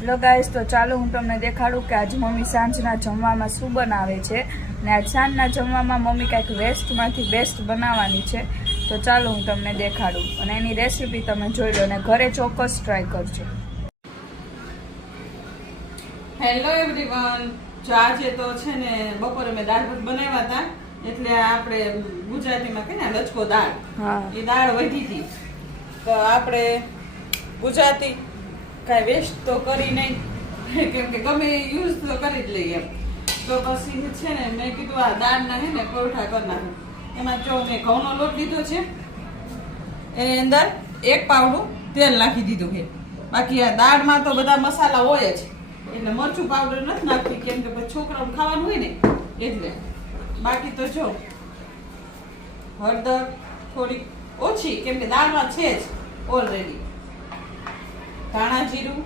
Hello guys, તો ચાલો હું તમને દેખાડું કે આજ મમ્મી સાંજના જમવામાં શું બનાવે છે. ને આજ સાંજના જમવામાં મમ્મી કંઈક વેસ્ટમાંથી બેસ્ટ બનાવવાની છે. તો ચાલો હું તમને દેખાડું અને એની રેસીપી તમે જોઈ લો અને ઘરે ચોક્કસ ટ્રાય કરજો. હેલો એવરીવન, જો આજે તો છે ને બપોરે મેં દાળ ભાત બનાવ્યા હતા, એટલે આપણે ગુજરાતીમાં કહીએ ને લચકો દાળ, એ દાળ વધી હતી. તો આપણે ગુજરાતી કાંઈ વેસ્ટ તો કરી નહીં, કેમ કે ગમે યુઝ તો કરી જ લઈએ. તો પછી છે ને મેં કીધું આ દાળના હે ને પરોઠા કરી નાખું. એમાં જો મેં ઘઉંનો લોટ લીધો છે, એની અંદર 1 પાવડું તેલ નાખી દીધું છે. બાકી આ દાળમાં તો બધા મસાલા હોય જ, એટલે મરચું પાવડર નથી નાખતી, કેમ કે પછી છોકરાઓને ખાવાનું હોય ને એટલે. બાકી તો જો હળદર થોડીક ઓછી, કેમ કે દાળમાં છે જ ઓલરેડી. ધાણા જીરું,